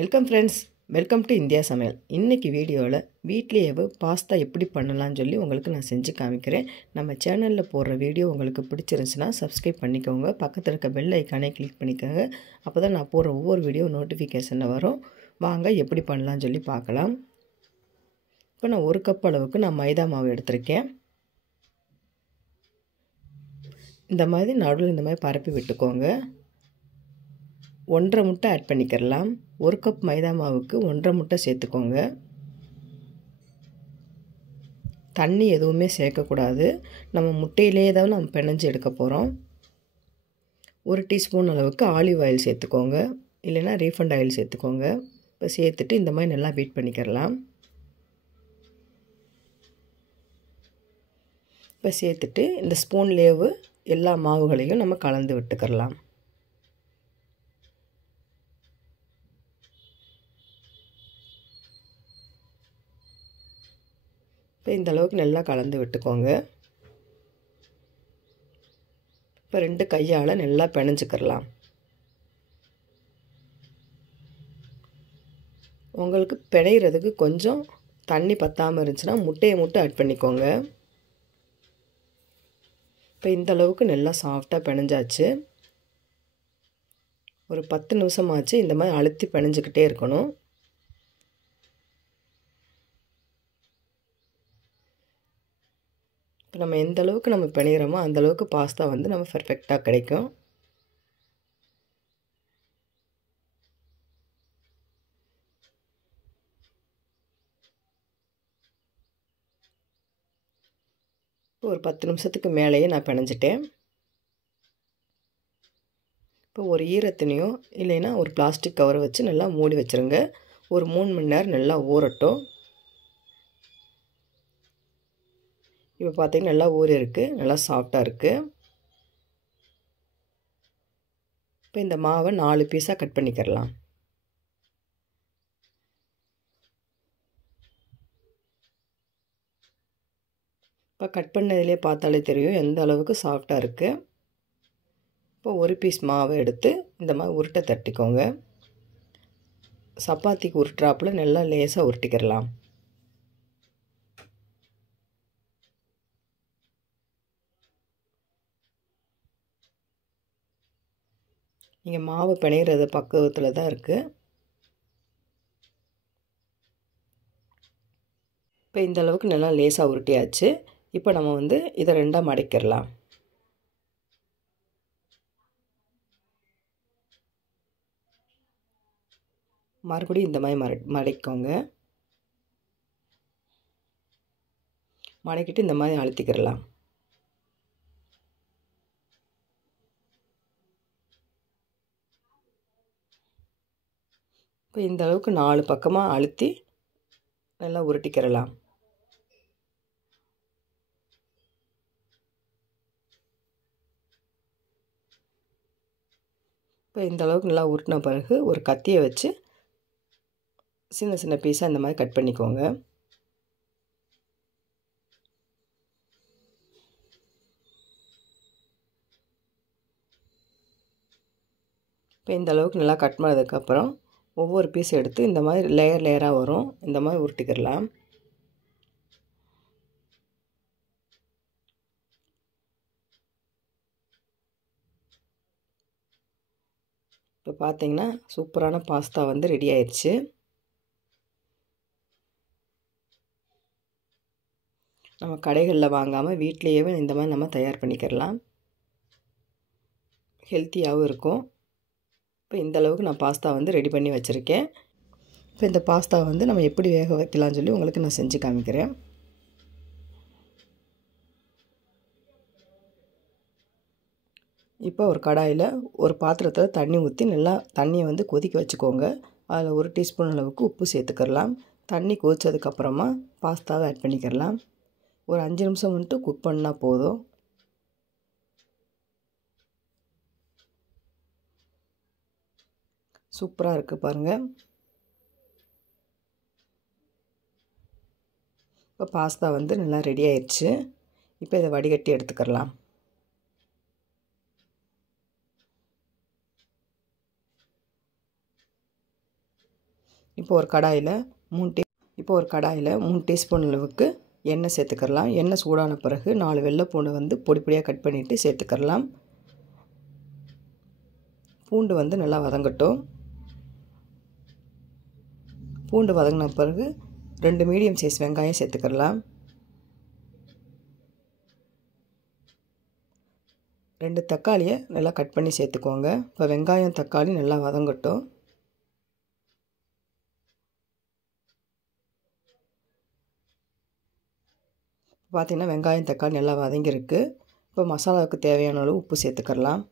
Welcome friends, welcome to India சமையல். இன்றைக்கி வீடியோவில் வீட்லேயே பாஸ்தா எப்படி பண்ணலான்னு சொல்லி உங்களுக்கு நான் செஞ்சு காமிக்கிறேன். நம்ம சேனலில் போடுற வீடியோ உங்களுக்கு பிடிச்சிருந்துச்சுன்னா சப்ஸ்கிரைப் பண்ணிக்கோங்க. பக்கத்தில் இருக்க பெல் ஐக்கானே கிளிக் பண்ணிக்கோங்க. அப்போ தான் நான் போடுற ஒவ்வொரு வீடியோ நோட்டிஃபிகேஷனில் வரும். வாங்க எப்படி பண்ணலான்னு சொல்லி பார்க்கலாம். இப்போ நான் 1 கப் அளவுக்கு நான் மைதா மாவு எடுத்திருக்கேன். இந்த மாதிரி நடுவில் இந்த மாதிரி பரப்பி விட்டுக்கோங்க. 1.5 முட்டை ஆட் பண்ணிக்கிறலாம். 1 கப் மைதா மாவுக்கு 1.5 முட்டை சேர்த்துக்கோங்க. தண்ணி எதுவுமே சேர்க்கக்கூடாது. நம்ம முட்டையிலே தான் நம்ம பிணைஞ்சு எடுக்க போகிறோம். 1 டீஸ்பூன் அளவுக்கு ஆலிவ் ஆயில் சேர்த்துக்கோங்க, இல்லைன்னா ரீஃபண்ட் ஆயில் சேர்த்துக்கோங்க. இப்போ சேர்த்துட்டு இந்த மாதிரி நல்லா பீட் பண்ணிக்கிறலாம். இப்போ சேர்த்துட்டு இந்த ஸ்பூன்லேயே எல்லா மாவுகளையும் நம்ம கலந்து விட்டுக்கிறலாம். இப்போ இந்த அளவுக்கு நல்லா கலந்து விட்டுக்கோங்க. இப்போ 2 கையால் நல்லா பிணைஞ்சிக்கிறலாம். உங்களுக்கு பிணைகிறதுக்கு கொஞ்சம் தண்ணி பத்தாமல் இருந்துச்சுன்னா முட்டையை மட்டும் ஆட் பண்ணிக்கோங்க. இப்போ இந்த அளவுக்கு நல்லா சாஃப்டாக பிணைஞ்சாச்சு. ஒரு 10 நிமிஷமாச்சு இந்த மாதிரி அழுத்தி பிணைஞ்சிக்கிட்டே இருக்கணும். இப்போ நம்ம எந்த அளவுக்கு நம்ம பிணைகிறோமோ அந்த அளவுக்கு பாஸ்தா வந்து நம்ம பர்ஃபெக்டாக கிடைக்கும். இப்போ ஒரு 10 நிமிஷத்துக்கு மேலேயே நான் பிணைஞ்சிட்டேன். இப்போ ஒரு ஈரத்துணியோ இல்லைன்னா ஒரு பிளாஸ்டிக் கவரை வச்சு நல்லா மூடி வச்சுருங்க. ஒரு 3 மணி நேரம் நல்லா ஊறட்டும். இப்போ பார்த்தீங்கன்னா நல்லா ஊறி இருக்குது, நல்லா சாஃப்டாக இருக்குது. இப்போ இந்த மாவை 4 பீஸாக கட் பண்ணிக்கிறலாம். இப்போ கட் பண்ணதிலே பார்த்தாலே தெரியும் எந்த அளவுக்கு சாஃப்டாக இருக்குது. இப்போ ஒரு பீஸ் மாவை எடுத்து இந்த மாதிரி உருட்டை தட்டிக்கோங்க. சப்பாத்திக்கு உருட்டுறாப்புல நல்லா லேசாக உருட்டிக்கிறலாம். நீங்கள் மாவு பிணையிறது பக்குவத்தில் தான் இருக்குது. இப்போ இந்த அளவுக்கு நல்லா லேசாக உருட்டியாச்சு. இப்போ நம்ம வந்து இதை 2ஆக மடக்கிடலாம். மறுபடியும் இந்த மாதிரி மடக்கிக்கோங்க. மடக்கிட்டு இந்த மாதிரி அழுத்திக்கிடலாம். இப்போ இந்த அளவுக்கு 4 பக்கமாக அழுத்தி நல்லா உருட்டிக்கிறலாம். இப்போ இந்த அளவுக்கு நல்லா உருட்டின பிறகு ஒரு கத்தியை வச்சு சின்ன சின்ன பீஸாக இந்த மாதிரி கட் பண்ணிக்கோங்க. இப்போ இந்த அளவுக்கு நல்லா கட் பண்ணதுக்கப்புறம் ஒவ்வொரு பீஸ் எடுத்து இந்த மாதிரி லேயராக வரும், இந்த மாதிரி உருட்டிக்கிடலாம். இப்போ பார்த்தீங்கன்னா சூப்பரான பாஸ்தா வந்து ரெடி ஆயிடுச்சு. நம்ம கடைகளில் வாங்காமல் வீட்லேயே இந்த மாதிரி நம்ம தயார் பண்ணிக்கிடலாம். ஹெல்த்தியாகவும் இருக்கும். இப்போ இந்த அளவுக்கு நான் பாஸ்தா வந்து ரெடி பண்ணி வச்சுருக்கேன். இப்போ இந்த பாஸ்தா வந்து நம்ம எப்படி வேக வைக்கலாம்னு சொல்லி உங்களுக்கு நான் செஞ்சு காமிக்கிறேன். இப்போ ஒரு கடாயில் ஒரு பாத்திரத்தில் தண்ணி ஊற்றி நல்லா தண்ணியை வந்து கொதிக்க வச்சுக்கோங்க. அதில் 1 டீஸ்பூன் அளவுக்கு உப்பு சேர்த்துக்கிடலாம். தண்ணி கொதித்ததுக்கப்புறமா பாஸ்தாவை ஆட் பண்ணிக்கிடலாம். ஒரு 5 நிமிஷம் வந்துட்டு குக் பண்ணால் போதும். சூப்பராக இருக்குது பாருங்கள். இப்போ பாஸ்தா வந்து நல்லா ரெடி ஆயிடுச்சு. இப்போ இதை வடிகட்டி எடுத்துக்கிடலாம். இப்போ ஒரு கடாயில் 3 டீஸ்பூன் அளவுக்கு எண்ணெய் சேர்த்துக்கலாம். எண்ணெய் சூடான பிறகு 4 வெள்ளை பூண்டை வந்து பொடி பொடியாக கட் பண்ணிவிட்டு சேர்த்துக்கலாம். பூண்டு வந்து நல்லா வதங்கட்டும். பூண்டு வதங்கின பிறகு 2 மீடியம் சைஸ் வெங்காயம் சேர்த்துக்கலாம். 2 தக்காளியை நல்லா கட் பண்ணி சேர்த்துக்கோங்க. இப்போ வெங்காயம் தக்காளி நல்லா வதங்கட்டும். பார்த்திங்கன்னா வெங்காயம் தக்காளி நல்லா வதங்கியிருக்கு. இப்போ மசாலாவுக்கு தேவையான அளவு உப்பு சேர்த்துக்கலாம்.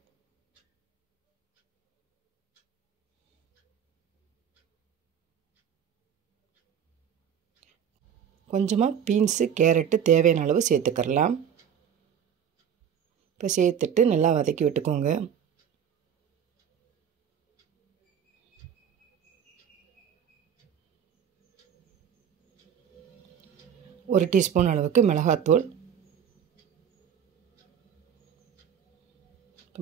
கொஞ்சமாக பீன்ஸு கேரட்டு தேவையான அளவு சேர்த்துக்கலாம். இப்போ சேர்த்துட்டு நல்லா வதக்கி விட்டுக்கோங்க. ஒரு டீஸ்பூன் அளவுக்கு மிளகாத்தூள்.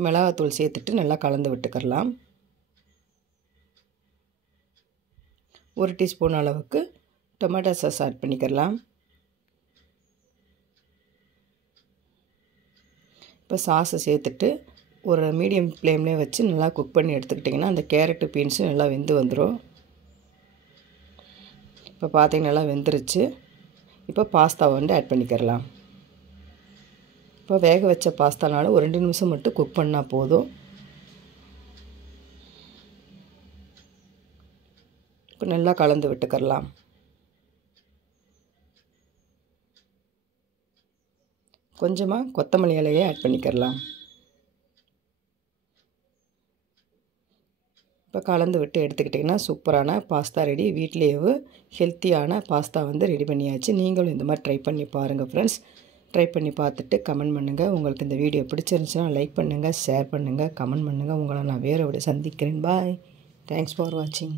மிளகாத்தூள் சேர்த்துட்டு நல்லா கலந்து விட்டுக்கலாம். 1 டீஸ்பூன் அளவுக்கு டொமேட்டோ சாஸ் ஆட் பண்ணிக்கலாம். இப்போ சாஸை சேர்த்துட்டு ஒரு மீடியம் ஃப்ளேம்லேயே வச்சு நல்லா குக் பண்ணி எடுத்துக்கிட்டிங்கன்னா அந்த கேரட்டு பீன்ஸும் நல்லா வெந்து வந்துடும். இப்போ பார்த்திங்கன்னா நல்லா வெந்துருச்சு. இப்போ பாஸ்தாவை வந்து ஆட் பண்ணிக்கலாம். இப்போ வேக வச்ச பாஸ்தானால ஒரு 2 நிமிஷம் மட்டும் குக் பண்ணால் போதும். இப்போ நல்லா கலந்து விட்டுக்கலாம். கொஞ்சமாக கொத்தமல்லி இலையை ஆட் பண்ணிக்கலாம். இப்போ கலந்து விட்டு எடுத்துக்கிட்டிங்கன்னா சூப்பரான பாஸ்தா ரெடி. வீட்லேயே ஹெல்த்தியான பாஸ்தா வந்து ரெடி பண்ணியாச்சு. நீங்களும் இந்த மாதிரி ட்ரை பண்ணி பாருங்கள் ஃப்ரெண்ட்ஸ். ட்ரை பண்ணி பார்த்துட்டு கமெண்ட் பண்ணுங்கள். உங்களுக்கு இந்த வீடியோ பிடிச்சிருந்துச்சுன்னா லைக் பண்ணுங்கள், ஷேர் பண்ணுங்கள், கமெண்ட் பண்ணுங்கள். உங்களை நான் வேறு சந்திக்கிறேன். பாய். தேங்க்ஸ் ஃபார் வாட்சிங்.